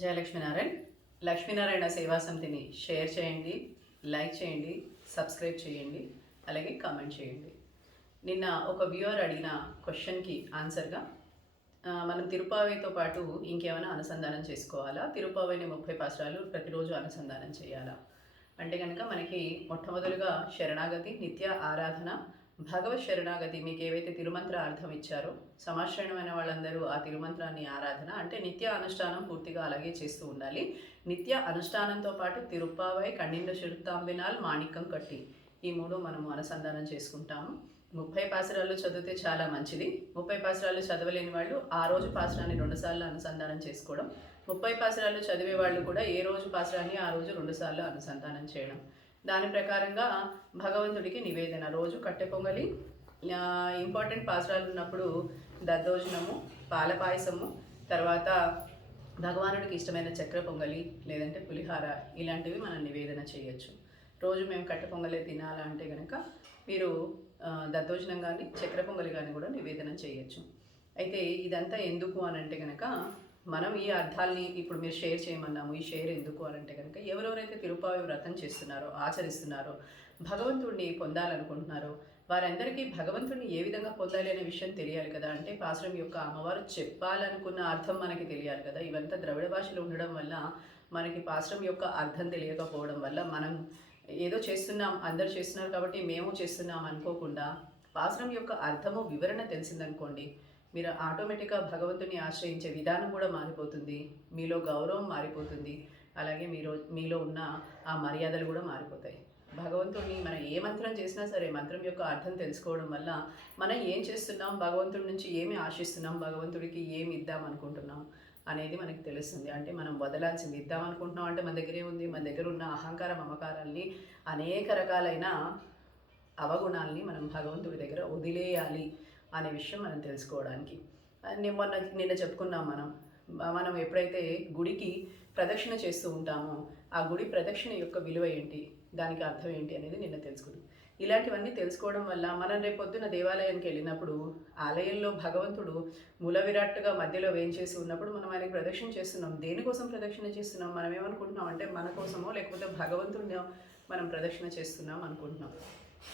జయ లక్ష్మీనారాయణ. లక్ష్మీనారాయణ సేవా సమితిని షేర్ చేయండి, లైక్ చేయండి, సబ్స్క్రైబ్ చేయండి, అలాగే కామెంట్ చేయండి. నిన్న ఒక వ్యూవర్ అడిగిన క్వశ్చన్కి ఆన్సర్గా మనం తిరుపావైతో పాటు ఇంకేమైనా అనుసంధానం చేసుకోవాలా, తిరుపావైని 30 పాసురాలు ప్రతిరోజు అనుసంధానం చేయాలా అంటే కనుక మనకి మొట్టమొదలుగా శరణాగతి, నిత్య ఆరాధన, భగవత్ శరణాగతి. మీకు ఏవైతే తిరుమంత్ర అర్థం ఇచ్చారో సమాశ్రయణమైన వాళ్ళందరూ ఆ తిరుమంత్రాన్ని ఆరాధన అంటే నిత్య అనుష్ఠానం పూర్తిగా అలాగే చేస్తూ ఉండాలి. నిత్య అనుష్ఠానంతో పాటు తిరుప్పావై, కన్నిండ చిరుత్తాంబినాల్, మాణిక్యం కట్టి, ఈ మూడు మనము అనుసంధానం చేసుకుంటాము. 30 పాసురాలు చదివితే చాలా మంచిది. 30 పాసురాలు చదవలేని వాళ్ళు ఆ రోజు పాసురాన్ని 2 సార్లు అనుసంధానం చేసుకోవడం, 30 పాసురాలు చదివే వాళ్ళు కూడా ఏ రోజు పాసురాన్ని ఆ రోజు 2 సార్లు అనుసంధానం చేయడం. దాని ప్రకారంగా భగవంతుడికి నివేదన రోజు కట్టె పొంగలి, ఇంపార్టెంట్ పాసురాలు ఉన్నప్పుడు దద్దోజనము, పాల పాయసము, తర్వాత భగవానుడికి ఇష్టమైన చక్ర పొంగలి లేదంటే పులిహార ఇలాంటివి మనం నివేదన చేయొచ్చు. రోజు మేము కట్టె పొంగలే తినాలంటే కనుక మీరు దద్దోజనం కానీ చక్ర పొంగలి కానీ కూడా నివేదన చేయొచ్చు. అయితే ఇదంతా ఎందుకు అని అంటే కనుక మనం ఈ అర్థాలని ఇప్పుడు మీరు షేర్ చేయమన్నాము. ఈ షేర్ ఎందుకు అని అంటే కనుక ఎవరెవరైతే తిరుపావి వ్రతం చేస్తున్నారో, ఆచరిస్తున్నారో, భగవంతుడిని పొందాలనుకుంటున్నారో వారందరికీ భగవంతుడిని ఏ విధంగా పొందాలి అనే విషయం తెలియాలి కదా. అంటే పాసురం యొక్క అమ్మవారు చెప్పాలనుకున్న అర్థం మనకి తెలియాలి కదా. ఇవంతా ద్రవిడ భాషలో ఉండడం వల్ల మనకి పాసురం యొక్క అర్థం తెలియకపోవడం వల్ల మనం ఏదో చేస్తున్నాం, అందరు చేస్తున్నారు కాబట్టి మేము చేస్తున్నాం అనుకోకుండా పాసురం యొక్క అర్థము వివరణ తెలిసిందనుకోండి, మీరు ఆటోమేటిక్గా భగవంతుని ఆశ్రయించే విధానం కూడా మారిపోతుంది, మీలో గౌరవం మారిపోతుంది, అలాగే మీలో ఉన్న ఆ మర్యాదలు కూడా మారిపోతాయి. భగవంతుడిని మనం ఏ మంత్రం చేసినా సరే మంత్రం యొక్క అర్థం తెలుసుకోవడం వల్ల మనం ఏం చేస్తున్నాం, భగవంతుడి నుంచి ఏమి ఆశిస్తున్నాం, భగవంతుడికి ఏమి ఇద్దాం అనుకుంటున్నాం అనేది మనకి తెలుస్తుంది. అంటే మనం వదలాల్సింది ఇద్దాం అనుకుంటున్నాం అంటే మన దగ్గరే ఉంది. మన దగ్గర ఉన్న అహంకార మమకారాల్ని, అనేక రకాలైన అవగుణాలని మనం భగవంతుడి దగ్గర వదిలేయాలి అనే విషయం మనం తెలుసుకోవడానికి. నిన్న చెప్పుకున్నాం మనం ఎప్పుడైతే గుడికి ప్రదక్షిణ చేస్తూ ఉంటామో ఆ గుడి ప్రదక్షిణ యొక్క విలువ ఏంటి, దానికి అర్థం ఏంటి అనేది నిన్న తెలుసుకున్నాం. ఇలాంటివన్నీ తెలుసుకోవడం వల్ల మనం రేపొద్దున దేవాలయానికి వెళ్ళినప్పుడు ఆలయంలో భగవంతుడు మూల విరాట్టుగా మధ్యలో వేయించేసి ఉన్నప్పుడు మనం ఆయనకి ప్రదక్షిణ చేస్తున్నాం. దేనికోసం ప్రదక్షిణ చేస్తున్నాం? మనం ఏమనుకుంటున్నాం అంటే మన కోసమో లేకపోతే భగవంతుడిని మనం ప్రదక్షిణ చేస్తున్నాం అనుకుంటున్నాం.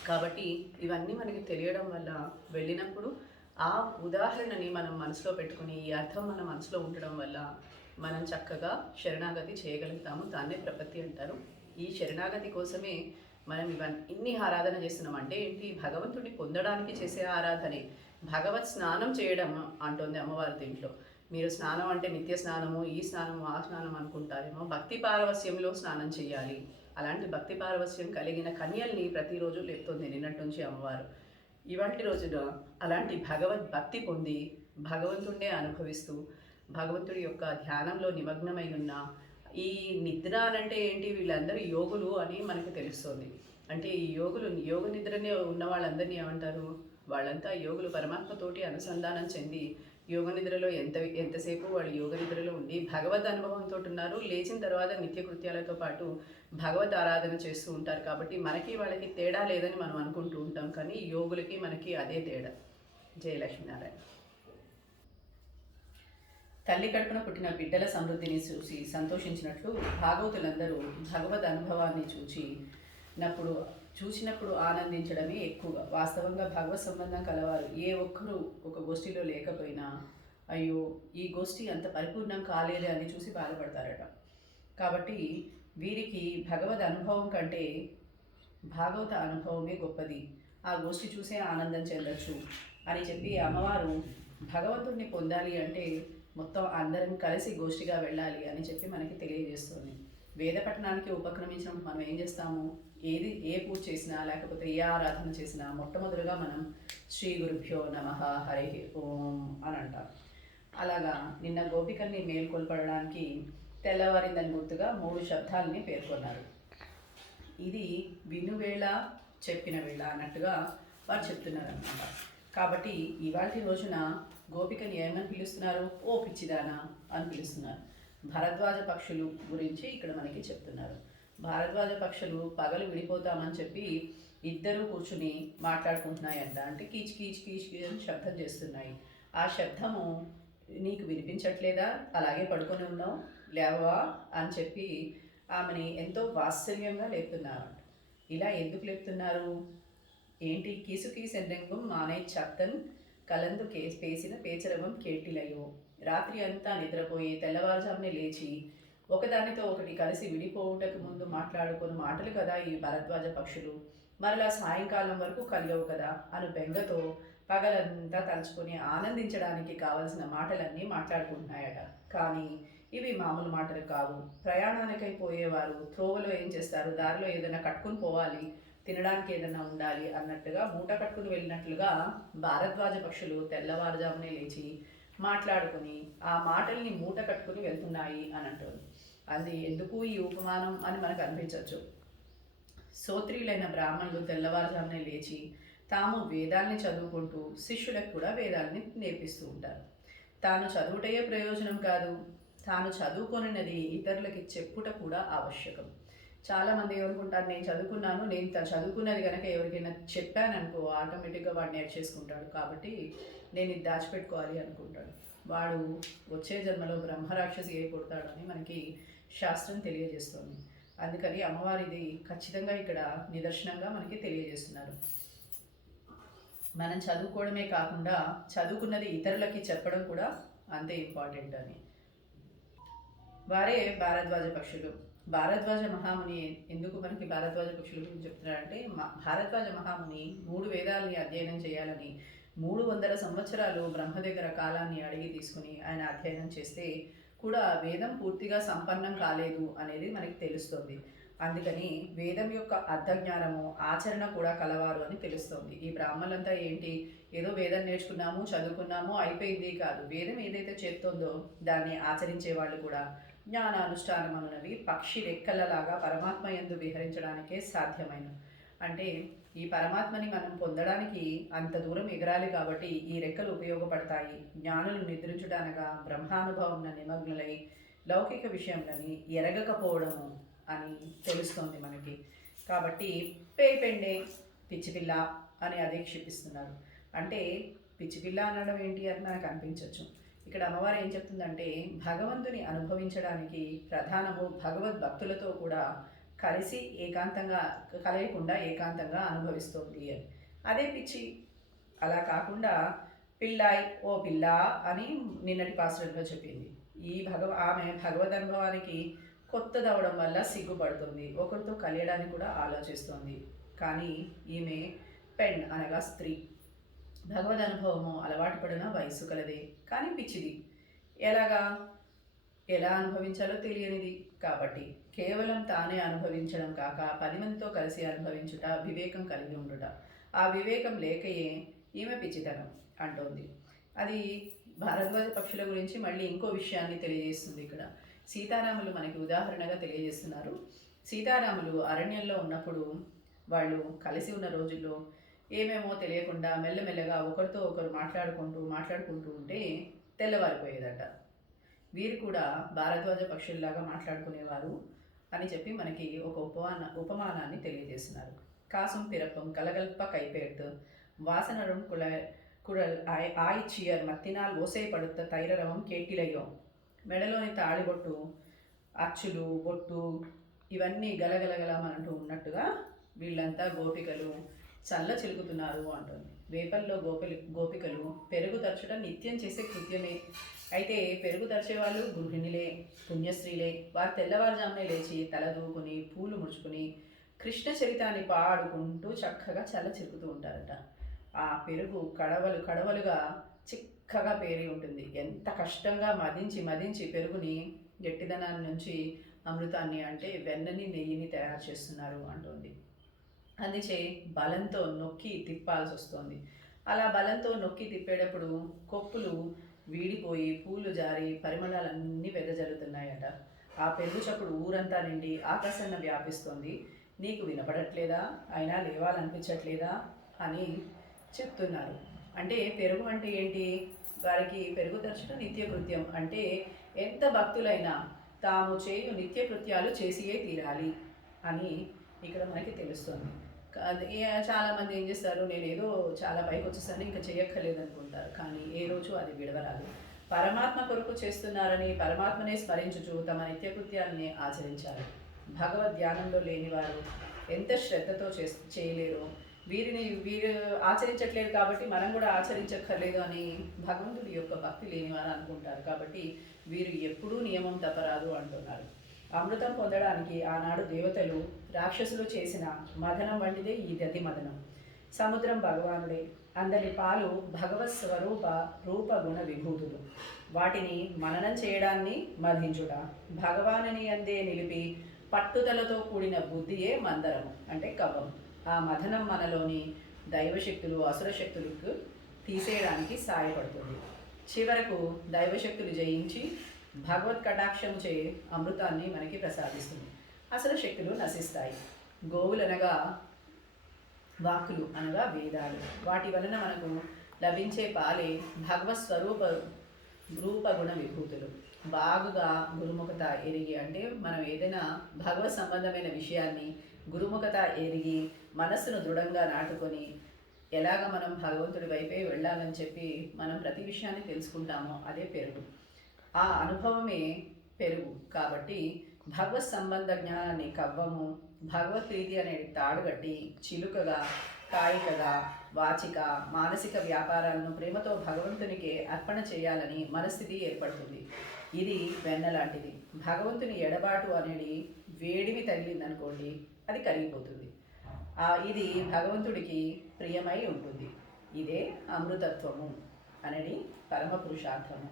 కాబట్టి ఇవన్నీ మనకి తెలియడం వల్ల వెళ్ళినప్పుడు ఆ ఉదాహరణని మనం మనసులో పెట్టుకుని ఈ అర్థం మన మనసులో ఉండడం వల్ల మనం చక్కగా శరణాగతి చేయగలుగుతాము. దాన్నే ప్రపత్తి అంటారు. ఈ శరణాగతి కోసమే మనం ఇన్ని ఆరాధన చేస్తున్నాం. అంటే ఏంటి? భగవంతుడిని పొందడానికి చేసే ఆరాధనే. భగవత్ స్నానం చేయడం అంటుంది అమ్మవారి దీంట్లో. మీరు స్నానం అంటే నిత్య స్నానము, ఈ స్నానము, ఆ స్నానం అనుకుంటారేమో. భక్తి పారవస్యంలో స్నానం చేయాలి. అలాంటి భక్తి పారవస్యం కలిగిన కన్యల్ని ప్రతిరోజు లేపుతుంది నిన్నటి నుంచి అమ్మవారు. ఇవాటి రోజున అలాంటి భగవద్భక్తి పొంది భగవంతుడినే అనుభవిస్తూ భగవంతుడి యొక్క ధ్యానంలో నిమగ్నమై ఉన్న ఈ నిద్ర అనంటే ఏంటి? వీళ్ళందరూ యోగులు అని మనకు తెలుస్తుంది. అంటే ఈ యోగ నిద్రనే ఉన్న వాళ్ళందరినీ ఏమంటారు? వాళ్ళంతా యోగులు. పరమాత్మతోటి అనుసంధానం చెంది యోగ నిద్రలో ఎంతసేపు వాళ్ళు యోగ నిద్రలో ఉండి భగవద్ అనుభవంతో ఉన్నారు. లేచిన తర్వాత నిత్యకృత్యాలతో పాటు భగవద్ ఆరాధన చేస్తూ ఉంటారు. కాబట్టి మనకి వాళ్ళకి తేడా లేదని మనం అనుకుంటూ ఉంటాం, కానీ యోగులకి మనకి అదే తేడా. జయ లక్ష్మీనారాయణ. తల్లి కడుపున పుట్టిన బిడ్డల సమృద్ధిని చూసి సంతోషించినట్లు భాగవతులందరూ భగవద్ అనుభవాన్ని చూసినప్పుడు ఆనందించడమే ఎక్కువగా. వాస్తవంగా భగవత్ సంబంధం కలవారు ఏ ఒక్కరూ ఒక గోష్ఠిలో లేకపోయినా అయ్యో ఈ గోష్ఠి అంత పరిపూర్ణం కాలేదే అని చూసి బాధపడతారట. కాబట్టి వీరికి భగవద్ అనుభవం కంటే భాగవత అనుభవమే గొప్పది, ఆ గోష్ఠి చూసే ఆనందం చెందొచ్చు అని చెప్పి అమ్మవారు భగవంతుడిని పొందాలి అంటే మొత్తం అందరం కలిసి గోష్ఠిగా వెళ్ళాలి అని చెప్పి మనకి తెలియజేస్తుంది. వేద పఠనానికి ఉపక్రమించినప్పుడు మనం ఏం చేస్తాము? ఏ పూజ చేసినా లేకపోతే ఏ ఆరాధన చేసినా మొట్టమొదటిగా మనం శ్రీ గురుభ్యో నమః హరి ఓం అని అంటాం. అలాగా నిన్న గోపికల్ని మేల్కొల్పడానికి తెల్లవారిందని గుర్తుగా 3 శబ్దాలని పేర్కొన్నారు. ఇది వినువేళ చెప్పిన వేళ అన్నట్టుగా వారు చెప్తున్నారు అన్నమాట. కాబట్టి ఇవాళ రోజున గోపికని ఏమని పిలుస్తున్నారు? ఓ పిచ్చిదానా అని పిలుస్తున్నారు. భరద్వాజ పక్షులు గురించి ఇక్కడ మనకి చెప్తున్నారు. భారద్వాజ పక్షులు పగలు విడిపోతామని చెప్పి ఇద్దరు కూర్చుని మాట్లాడుకుంటున్నాయంట. అంటే కీచ్ కీచ్ కీచ్ అని శబ్దం చేస్తున్నాయి. ఆ శబ్దము నీకు వినిపించట్లేదా, అలాగే పడుకొని ఉన్నావు, లేవా అని చెప్పి ఆమెని ఎంతో వాత్సల్యంగా లేపుతున్నారు. ఇలా ఎందుకు లేపుతున్నారు? ఏంటి కీసుకీసెన్నెంగుం మానే చత్తన్ కలందు పేసిన పేచరవం కేటిలయో. రాత్రి అంతా నిద్రపోయి తెల్లవారుజామునే లేచి ఒకదానితో ఒకటి కలిసి విడిపోవుటకు ముందు మాట్లాడుకున్న మాటలు కదా ఈ భరద్వాజ పక్షులు. మరలా సాయంకాలం వరకు కలిగవు కదా అను బెంగతో పగలంతా తలుచుకొని ఆనందించడానికి కావలసిన మాటలన్నీ మాట్లాడుకుంటున్నాయట. కానీ ఇవి మామూలు మాటలు కావు. ప్రయాణానికై పోయేవారు త్రోవలో ఏం చేస్తారు, దారిలో ఏదైనా కట్టుకుని పోవాలి, తినడానికి ఏదైనా ఉండాలి అన్నట్టుగా మూట కట్టుకుని వెళ్ళినట్లుగా భారద్వాజ పక్షులు తెల్లవారుజామునే లేచి మాట్లాడుకుని ఆ మాటల్ని మూట కట్టుకుని వెళ్తున్నాయి అని అంటుంది. అది ఎందుకు ఈ ఉపమానం అని మనకు అనిపించవచ్చు. సోత్రీలైన బ్రాహ్మణులు తెల్లవారుజామునే లేచి తాము వేదాల్ని చదువుకుంటూ శిష్యులకు కూడా వేదాల్ని నేర్పిస్తూ ఉంటారు. తాను చదువుటయే ప్రయోజనం కాదు, తాను చదువుకొనినది ఇతరులకి చెప్పుట కూడా ఆవశ్యకం. చాలామంది ఏమనుకుంటారు, నేను చదువుకున్నాను, నేను చదువుకున్నది కనుక ఎవరికైనా చెప్పాను అనుకో ఆటోమేటిక్గా వాడు నేర్చేసుకుంటాడు, కాబట్టి నేను ఇది దాచిపెట్టుకోవాలి అనుకుంటాడు. వాడు వచ్చే జన్మలో బ్రహ్మరాక్షసి అయిపోతాడని మనకి శాస్త్రం తెలియజేస్తుంది. అందుకని అమ్మవారిది ఖచ్చితంగా ఇక్కడ నిదర్శనంగా మనకి తెలియజేస్తున్నారు. మనం చదువుకోవడమే కాకుండా చదువుకున్నది ఇతరులకి చెప్పడం కూడా అంతే ఇంపార్టెంట్ అని. వారే భారద్వాజ పక్షులు. భారద్వాజ మహాముని ఎందుకు మనకి భారద్వాజ పక్షుల గురించి చెప్తున్నారంటే, భారద్వాజ మహాముని 3 వేదాలని అధ్యయనం చేయాలని 300 సంవత్సరాలు బ్రహ్మ దగ్గర కాలాన్ని అడిగి తీసుకుని ఆయన అధ్యయనం చేస్తే కూడా వేదం పూర్తిగా సంపన్నం కాలేదు అనేది మనకి తెలుస్తుంది. అందుకని వేదం యొక్క అర్థజ్ఞానము ఆచరణ కూడా కలవారు అని తెలుస్తుంది. ఈ బ్రాహ్మణులంతా ఏంటి, ఏదో వేదం నేర్చుకున్నాము చదువుకున్నాము అయిపోయింది కాదు, వేదం ఏదైతే చెప్తుందో దాన్ని ఆచరించే వాళ్ళు కూడా జ్ఞానానుష్ఠానం అనునవి పక్షి రెక్కలలాగా పరమాత్మ యందు విహరించడానికే సాధ్యమైన. అంటే ఈ పరమాత్మని మనం పొందడానికి అంత దూరం ఎగరాలి కాబట్టి ఈ రెక్కలు ఉపయోగపడతాయి. జ్ఞానులు నిద్రించుటనగా బ్రహ్మానుభవం నిమగ్నులై లౌకిక విషయంలోని ఎరగకపోవడము అని తెలుస్తోంది మనకి. కాబట్టి పెండే పిచ్చిపిల్ల అని అదే క్షిపిస్తున్నారు. అంటే పిచ్చిపిల్ల అనడం ఏంటి అని మనకు అనిపించవచ్చు. ఇక్కడ అమ్మవారు ఏం చెప్తుందంటే, భగవంతుని అనుభవించడానికి ప్రధానము భగవద్భక్తులతో కూడా కలిసి ఏకాంతంగా కలయకుండా ఏకాంతంగా అనుభవిస్తోంది అని. అదే పిచ్చి. అలా కాకుండా పిల్లాయ్ ఓ పిల్ల అని నిన్నటి పాశ్రంలో చెప్పింది. ఆమె భగవద్ అనుభవానికి కొత్తదవడం వల్ల సిగ్గుపడుతుంది, ఒకరితో కలియడానికి కూడా ఆలోచిస్తుంది. కానీ ఈమె పెన్ అనగా స్త్రీ. భగవద్ అనుభవము అలవాటు పడిన వయస్సు కలదే, కానీ పిచ్చిది. ఎలా అనుభవించాలో తెలియనిది కాబట్టి కేవలం తానే అనుభవించడం కాక 10 మందితో కలిసి అనుభవించుట, వివేకం కలిగి ఉండుట. ఆ వివేకం లేకయే ఈమె పిచ్చితనం అంటోంది. అది భారద్వాజ పక్షుల గురించి మళ్ళీ ఇంకో విషయాన్ని తెలియజేస్తుంది. ఇక్కడ సీతారాములు మనకి ఉదాహరణగా తెలియజేస్తున్నారు. సీతారాములు అరణ్యంలో ఉన్నప్పుడు వాళ్ళు కలిసి ఉన్న రోజుల్లో ఏమేమో తెలియకుండా మెల్లమెల్లగా ఒకరితో ఒకరు మాట్లాడుకుంటూ ఉంటే తెల్లవారిపోయేదట. వీరు కూడా భారద్వాజ పక్షుల్లాగా మాట్లాడుకునేవారు అని చెప్పి మనకి ఒక ఉపమానాన్ని తెలియజేస్తున్నారు. కాసం పిరప్పం కలగల్ప కైపేట్ వాసనరం కుడల్ ఆయిచియర్ మత్తినాల్ ఓసే పడుత తైరరవం కేటిలయ్యో. మెడలోని తాళిబొట్టు, అచ్చులు, బొట్టు ఇవన్నీ గలగలగలమంటూ ఉన్నట్టుగా వీళ్ళంతా గోపికలు చల్ల చిలుకుతున్నారు అంటుంది. వేపల్లో గోపికలు పెరుగు తరచుట నిత్యం చేసే కృత్యమే. అయితే పెరుగు తరచే వాళ్ళు గృహిణులే, పుణ్యశ్రీలే. వారు తెల్లవారుజామునే లేచి తల దూకుని పూలు ముడుచుకుని కృష్ణ చరితాన్ని పాడుకుంటూ చక్కగా చల్ల చిలుకుతూ ఉంటారట. ఆ పెరుగు కడవలుగా చిక్కగా పేరి ఉంటుంది. ఎంత కష్టంగా మదించి పెరుగుని గట్టిదనాన్ని నుంచి అమృతాన్ని అంటే వెన్నని నెయ్యిని తయారు చేస్తున్నారు అంటుంది. అందుచే బలంతో నొక్కి తిప్పాల్సి వస్తుంది. అలా బలంతో నొక్కి తిప్పేటప్పుడు కొప్పులు వీడిపోయి పూలు జారి పరిమళాలన్నీ వెదజల్లుతున్నాయట. ఆ పెరుగు చప్పుడు ఊరంతా నిండి ఆకాశాన్ని వ్యాపిస్తుంది. నీకు వినపడట్లేదా, అయినా లేవాలనిపించట్లేదా అని చెప్తున్నారు. అంటే పెరుగు అంటే ఏంటి, వారికి పెరుగు తరచుట నిత్యకృత్యం. అంటే ఎంత భక్తులైనా తాము చేయు నిత్యకృత్యాలు చేసియే తీరాలి అని ఇక్కడ మనకి తెలుస్తుంది. చాలామంది ఏం చేస్తారు, నేను ఏదో చాలా పైకి వచ్చేసాను ఇంకా చేయక్కర్లేదు అనుకుంటారు. కానీ ఏ రోజు అది విడవరాదు. పరమాత్మ కొరకు చేస్తున్నారని పరమాత్మనే స్మరించుచు తమ నిత్యకృత్యాన్ని ఆచరించాలి. భగవద్ ధ్యానంలో లేనివారు ఎంత శ్రద్ధతో చేయలేరు. వీరు ఆచరించట్లేదు కాబట్టి మనం కూడా ఆచరించక్కర్లేదు అని భగవంతుడి యొక్క భక్తి లేనివారు అనుకుంటారు. కాబట్టి వీరు ఎప్పుడూ నియమం తప్పరాదు అంటున్నారు. అమృతం పొందడానికి ఆనాడు దేవతలు రాక్షసులు చేసిన మదనం వంటిదే ఈ దతి మదనం. సముద్రం భగవానుడే, అందరి పాలు భగవత్ స్వరూప రూప గుణ విభూతులు. వాటిని మననం చేయడాన్ని మధించుట, భగవానుని అందే నిలిపి పట్టుదలతో కూడిన బుద్ధియే మందరము అంటే కవ్వం. ఆ మదనం మనలోని దైవశక్తులు అసురశక్తులకు తీసేయడానికి సహాయపడుతుంది. చివరకు దైవశక్తులు జయించి భగవత్ కటాక్షం చే అమృతాన్ని మనకి ప్రసాదిస్తుంది. అసలు శక్తులు నశిస్తాయి. గోవులనగా వాక్కులు అనగా వేదాలు. వాటి వలన మనకు లభించే పాలే భగవత్ స్వరూప రూపగుణ విభూతులు. బాగుగా గురుముఖత ఎరిగి అంటే మనం ఏదైనా భగవత్ సంబంధమైన విషయాన్ని గురుముఖత ఎరిగి మనస్సును దృఢంగా నాటుకొని ఎలాగ మనం భగవంతుడి వైపే వెళ్ళాలని చెప్పి మనం ప్రతి విషయాన్ని తెలుసుకుంటామో అదే పెరుగు. ఆ అనుభవమే పెరుగు. కాబట్టి భగవత్ సంబంధ జ్ఞానాన్ని కవ్వము, భగవత్ప్రీతి అనే తాడుగట్టి చిలుకగా కాయికగా వాచిక మానసిక వ్యాపారాలను ప్రేమతో భగవంతునికి అర్పణ చేయాలని మనస్థితి ఏర్పడుతుంది. ఇది వెన్న లాంటిది. భగవంతుని ఎడబాటు అనేది వేడిమి తగిలిందనుకోండి, అది కరిగిపోతుంది. ఇది భగవంతుడికి ప్రియమై ఉంటుంది. ఇదే అమృతత్వము అనేది పరమ పురుషార్థము.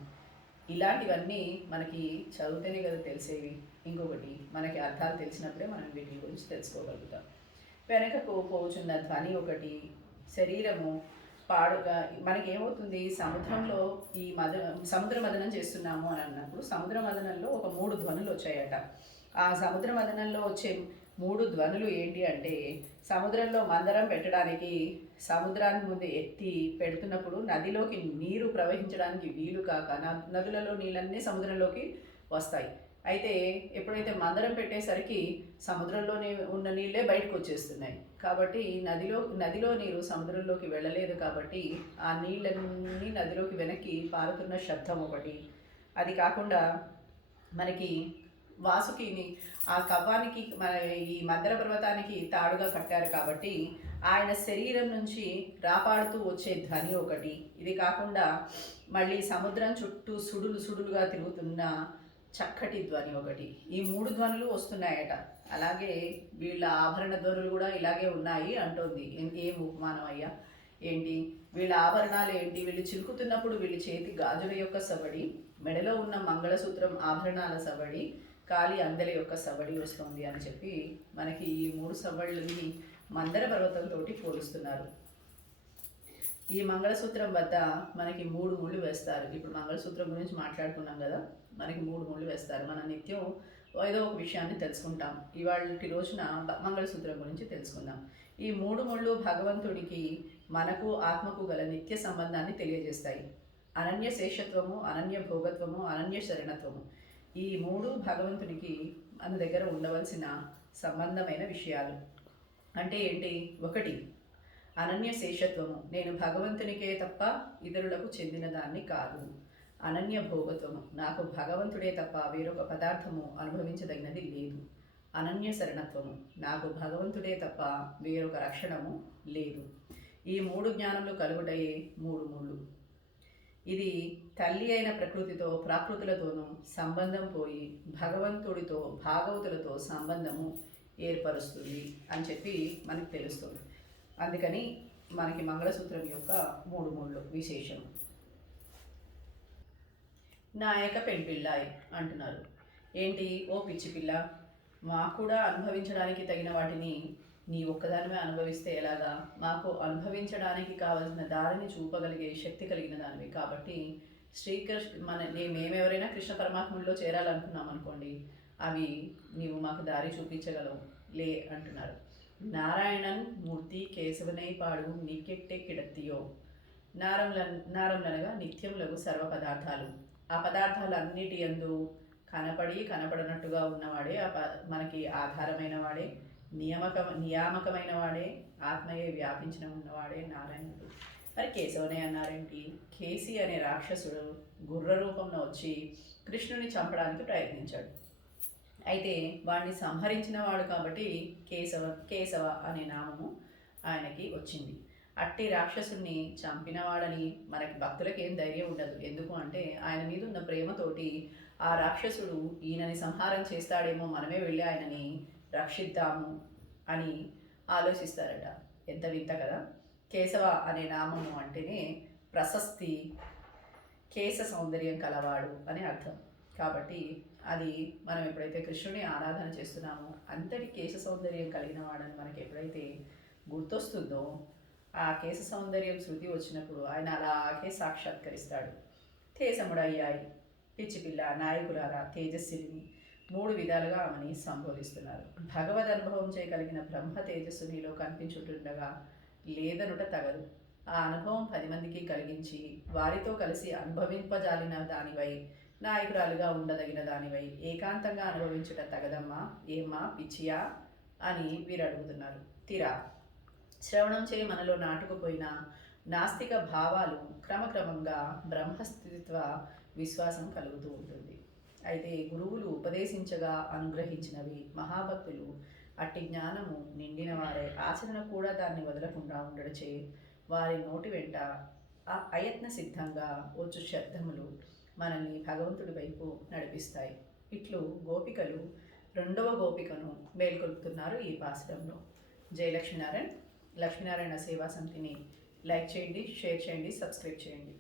ఇలాంటివన్నీ మనకి చదివితేనే కదా తెలిసేవి. ఇంకొకటి మనకి అర్థాలు తెలిసినప్పుడే మనం వీటి గురించి తెలుసుకోగలుగుతాం. వెనకకు పోచున్న ధ్వని ఒకటి, శరీరము పాడుగా మనకేమవుతుంది, సముద్రంలో ఈ సముద్ర మదనం చేస్తున్నాము అని అన్నప్పుడు సముద్ర మదనంలో ఒక 3 ధ్వనులు వచ్చాయట. ఆ సముద్ర మదనంలో వచ్చే 3 ధ్వనులు ఏంటి అంటే, సముద్రంలో మందరం పెట్టడానికి సముద్రాన్ని ముందు ఎత్తి పెడుతున్నప్పుడు నదిలోకి నీరు ప్రవహించడానికి వీలు కాక నదులలో నీళ్ళన్నీ సముద్రంలోకి వస్తాయి. అయితే ఎప్పుడైతే మందరం పెట్టేసరికి సముద్రంలోనే ఉన్న నీళ్ళే బయటకు వచ్చేస్తున్నాయి. కాబట్టి నదిలో నీరు సముద్రంలోకి వెళ్ళలేదు. కాబట్టి ఆ నీళ్ళన్నీ నదిలోకి వెనక్కి పారుతున్న శబ్దం ఒకటి. అది కాకుండా మనకి వాసుకిని ఆ కవ్వానికి మన ఈ మందర పర్వతానికి తాడుగా కట్టారు కాబట్టి ఆయన శరీరం నుంచి రాపాడుతూ వచ్చే ధ్వని ఒకటి. ఇది కాకుండా మళ్ళీ సముద్రం చుట్టూ సుడులుగా తిరుగుతున్న చక్కటి ధ్వని ఒకటి. ఈ 3 ధ్వనులు వస్తున్నాయట. అలాగే వీళ్ళ ఆభరణ ధ్వనులు కూడా ఇలాగే ఉన్నాయి అంటోంది. ఏం ఉపమానం అయ్యా ఏంటి, వీళ్ళ ఆభరణాలు ఏంటి, వీళ్ళు చిలుకుతున్నప్పుడు వీళ్ళ చేతి గాజుల యొక్క సవడి, మెడలో ఉన్న మంగళసూత్రం ఆభరణాల సవడి, కాలి అందెల యొక్క సవడి వస్తుంది అని చెప్పి మనకి ఈ 3 సవళ్ళని మందర పర్వతంతో పోలుస్తున్నారు. ఈ మంగళసూత్రం వద్ద మనకి 3 ముళ్ళు వేస్తారు. ఇప్పుడు మంగళసూత్రం గురించి మాట్లాడుకున్నాం కదా, మనకి 3 ముళ్ళు వేస్తారు. మనం నిత్యం ఏదో ఒక విషయాన్ని తెలుసుకుంటాం. ఇవాళ రోజున మంగళసూత్రం గురించి తెలుసుకుందాం. ఈ 3 ముళ్ళు భగవంతుడికి మనకు ఆత్మకు గల నిత్య సంబంధాన్ని తెలియజేస్తాయి. అనన్య శేషత్వము, అనన్య భోగత్వము, అనన్య శరణత్వము. ఈ 3 భగవంతునికి మన దగ్గర ఉండవలసిన సంబంధమైన విషయాలు. అంటే ఏంటి? 1 అనన్య శేషత్వము, నేను భగవంతునికే తప్ప ఇతరులకు చెందిన దాన్ని కాదు. అనన్య భోగత్వము, నాకు భగవంతుడే తప్ప వేరొక పదార్థము అనుభవించదగినది లేదు. అనన్య శరణత్వము, నాకు భగవంతుడే తప్ప వేరొక రక్షణము లేదు. ఈ 3 జ్ఞానములు కలుగుటయే 3 ముళ్ళు. ఇది తల్లి అయిన ప్రకృతితో ప్రాకృతులతోనూ సంబంధం పోయి భగవంతుడితో భాగవతులతో సంబంధము ఏర్పరుస్తుంది అని చెప్పి మనకు తెలుస్తుంది. అందుకని మనకి మంగళసూత్రం యొక్క 3 ముళ్ళు విశేషం. నాయక పెంపిల్లాయ్ అంటున్నారు. ఏంటి? ఓ పిచ్చి పిల్ల, మాకు కూడా అనుభవించడానికి తగిన వాటిని నీ ఒక్కదానివే అనుభవిస్తే ఎలాగా? మాకు అనుభవించడానికి కావలసిన దారిని చూపగలిగే శక్తి కలిగిన దానివి. కాబట్టి మేమెవరైనా కృష్ణ పరమాత్ముల్లో చేరాలనుకున్నాం అనుకోండి, అవి నీవు మాకు దారి చూపించగలవు లే అంటున్నారు. నారాయణన్ మూర్తి కేశవనై పాడు నీకెట్టే కిడత్తియో. నారములనగా నిత్యములకు సర్వ పదార్థాలు. ఆ పదార్థాలన్నిటి యందు కనపడనట్టుగా ఉన్నవాడే మనకి ఆధారమైన వాడే, నియామకమైన వాడే, ఆత్మయే వ్యాపించిన ఉన్నవాడే నారాయణుడు. మరి కేశవనే అన్నారేంటి? కేసి అనే రాక్షసుడు గుర్ర రూపంలో వచ్చి కృష్ణుని చంపడానికి ప్రయత్నించాడు. అయితే వాడిని సంహరించిన వాడు కాబట్టి కేశవ అనే నామము ఆయనకి వచ్చింది. అట్టి రాక్షసుని చంపినవాడని మనకి భక్తులకు ఏం ధైర్యం ఉండదు. ఎందుకు అంటే ఆయన మీద ఉన్న ప్రేమతోటి ఆ రాక్షసుడు ఈయనని సంహారం చేస్తాడేమో, మనమే వెళ్ళి ఆయనని రక్షిద్దాము అని ఆలోచిస్తారట. ఎంత వింత కదా! కేశవ అనే నామము అంటేనే ప్రశస్తి, కేశ సౌందర్యం కలవాడు అని అర్థం. కాబట్టి అది మనం ఎప్పుడైతే కృష్ణుని ఆరాధన చేస్తున్నామో అంతటి కేశ సౌందర్యం కలిగిన వాడని మనకి ఎప్పుడైతే గుర్తొస్తుందో, ఆ కేశ సౌందర్యం శృతి వచ్చినప్పుడు ఆయన అలాగే సాక్షాత్కరిస్తాడు. తేజముడయ్యాయి పిచ్చిపిల్ల నాయకులారా తేజస్విని 3 విధాలుగా ఆమెని సంబోధిస్తున్నారు. భగవద్ అనుభవం చేయగలిగిన బ్రహ్మ తేజస్సు నీలో కనిపించుంటుండగా లేదనుట తగదు. ఆ అనుభవం 10 మందికి కలిగించి వారితో కలిసి అనుభవింపజాలిన దానివై, నాయకురాలుగా ఉండదగిన దానివై ఏకాంతంగా అనుభవించుట తగదమ్మా, ఏమ్మా పిచ్చియా అని వీరు అడుగుతున్నారు. తీరా శ్రవణం చేయి మనలో నాటుకుపోయిన నాస్తిక భావాలు క్రమక్రమంగా బ్రహ్మస్థితిత్వ విశ్వాసం కలుగుతూ ఉంటుంది. అయితే గురువులు ఉపదేశించగా అనుగ్రహించినవి మహాభక్తులు అట్టి జ్ఞానము నిండిన వారే ఆచరణ కూడా దాన్ని వదలకుండా ఉండడచే వారి నోటి వెంట అయత్న సిద్ధంగా వచ్చు శబ్దములు మనల్ని భగవంతుడి వైపు నడిపిస్తాయి. ఇట్లు గోపికలు 2వ గోపికను మేల్కొల్పుతున్నారు ఈ పాశ్రంలో. జై లక్ష్మీనారాయణ. లక్ష్మీనారాయణ సేవా సమితిని లైక్ చేయండి, షేర్ చేయండి, సబ్స్క్రైబ్ చేయండి.